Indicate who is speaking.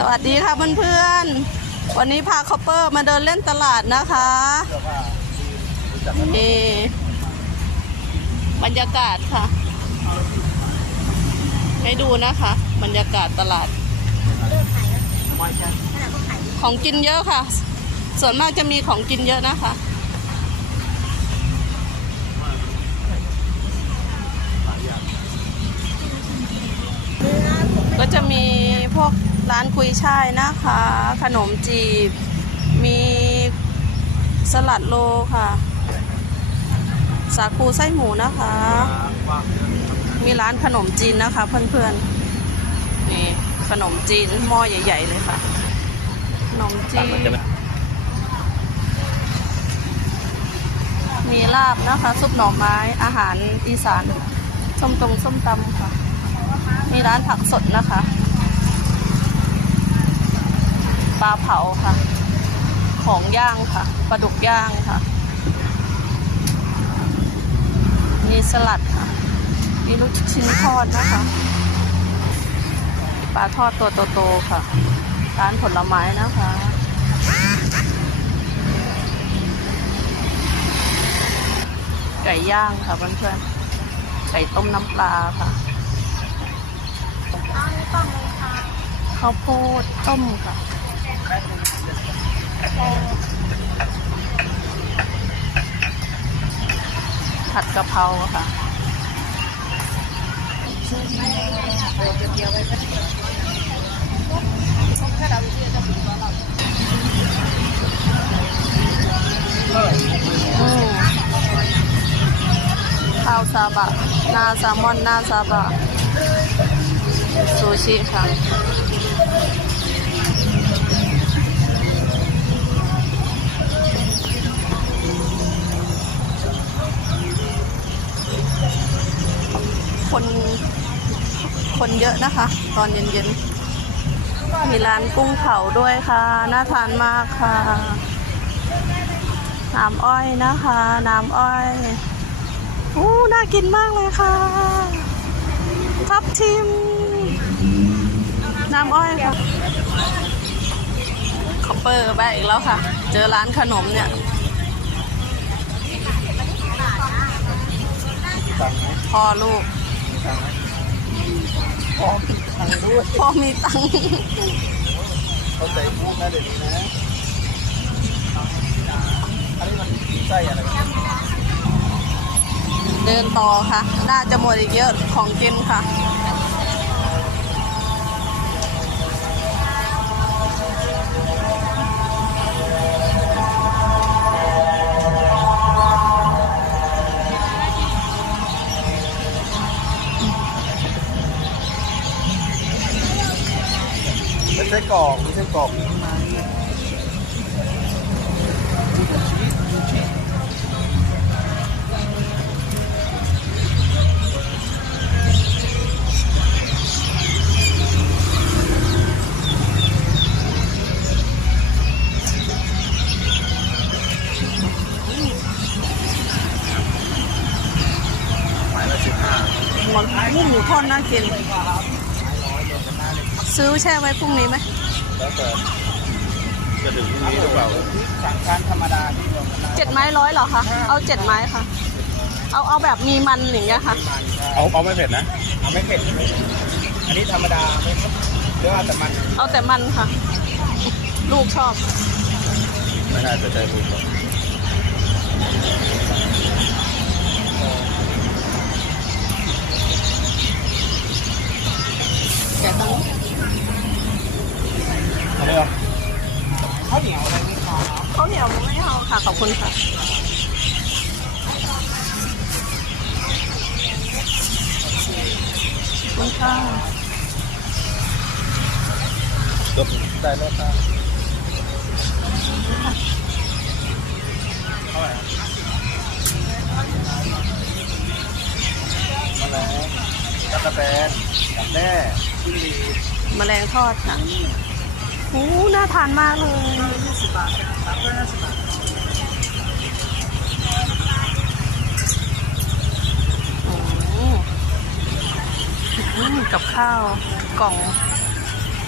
Speaker 1: สวัสดีค่ะเพื่อนๆ วันนี้พาคอปเปอร์มาเดินเล่นตลาดนะคะนี่บรรยากาศค่ะ ให้ดูนะคะ บรรยากาศตลาด ของกินเยอะค่ะ ส่วนมากจะมีของกินเยอะนะคะ ก็ จะมีพวกร้านกุยช่ายนะคะ ขนมจีบ มีสลัดโลค่ะ สาคูไส้หมูนะคะ มีร้านขนมจีนนะคะเพื่อนๆ นี่ขนมจีนหม้อใหญ่ ๆ เลยค่ะ ขนมจีน มีลาบนะคะ ซุปหน่อไม้อาหารอีสานส้มตรงส้มตำค่ะ มีร้านผักสดนะคะ ปลาเผาค่ะ ของย่างค่ะ ปลาดุกย่างค่ะ มีสลัดค่ะ มีลูกชิ้นทอดนะคะ ปลาทอดตัวโตๆค่ะ ร้านผลไม้นะคะไก่ย่างค่ะเพื่อนๆไก่ต้มน้ำปลาค่ะ ข้าวโพดต้มค่ะผัดกะเพราค่ะอืมข้าวซาบะหน้าแซลมอนหน้าซาบะ ซูชิค่ะคนคนเยอะนะคะ ตอนเย็นๆ มีร้านกุ้งเผาด้วยค่ะ น่าทานมากค่ะ น้ำอ้อยนะคะ น้ำอ้อยอู้น่ากินมากเลยค่ะ ทับทิม น้ำอ้อยค่ะคอปเปอร์แบกอีกแล้วค่ะ เจอร้านขนมเนี่ยพ่อลูก
Speaker 2: พร้อมทางด้วย
Speaker 1: พ่อมีตังค์
Speaker 2: เขาใส่พูดนะเดี๋ยวนี้นะอันนี้มันไส้อะไร
Speaker 1: เดินต่อค่ะ น่าจะหมดอีกเยอะของกินค่ะ
Speaker 2: ไม่ใช่กรอกม่ใช่กรอกข้างในดูชีสดูชีสหมายละสิบห้า
Speaker 1: หมูหมูทอดน่ากิน ซื้อแช่ไว้พรุ่งนี้ไหม
Speaker 2: แล้วแต่จะถึงพรุ่งนี้หรือเปล่าสั่งการธรรมดาที่รวมกันได้
Speaker 1: เจ็ดไม้ร้อยเหรอคะ เอาเจ็ดไม้ค่ะ เอาเอาแบบมีมันอย่างเงี้ยค่ะ
Speaker 2: เอาเอาไม่เผ็ดนะ เอาไม่เผ็ดอันนี้ธรรมดาไม่เผ็ดหรือว่าแต่มัน
Speaker 1: เอาแต่มันค่ะ ลูกชอบ
Speaker 2: ไม่น่าจะใจบุญหรอก
Speaker 1: แกะตังค์
Speaker 2: อันนี้เหรอข้าวเหนียวอะไรไม่พอ
Speaker 1: เขาวเหนียวไม่เอา ค่ะ ขอบคุณค่ะขอบคุณค่ะ
Speaker 2: จบได้รสชาติเท่าไหร่มาแล้วตะกะแตนกับแม่จิ้งหรีด
Speaker 1: แมลงทอดค่ะโอ้น่าทานมากเลย
Speaker 2: สิบบาทสามร้อยห้าสิบบาท
Speaker 1: อืมอืมกับ ข้าวกล่อง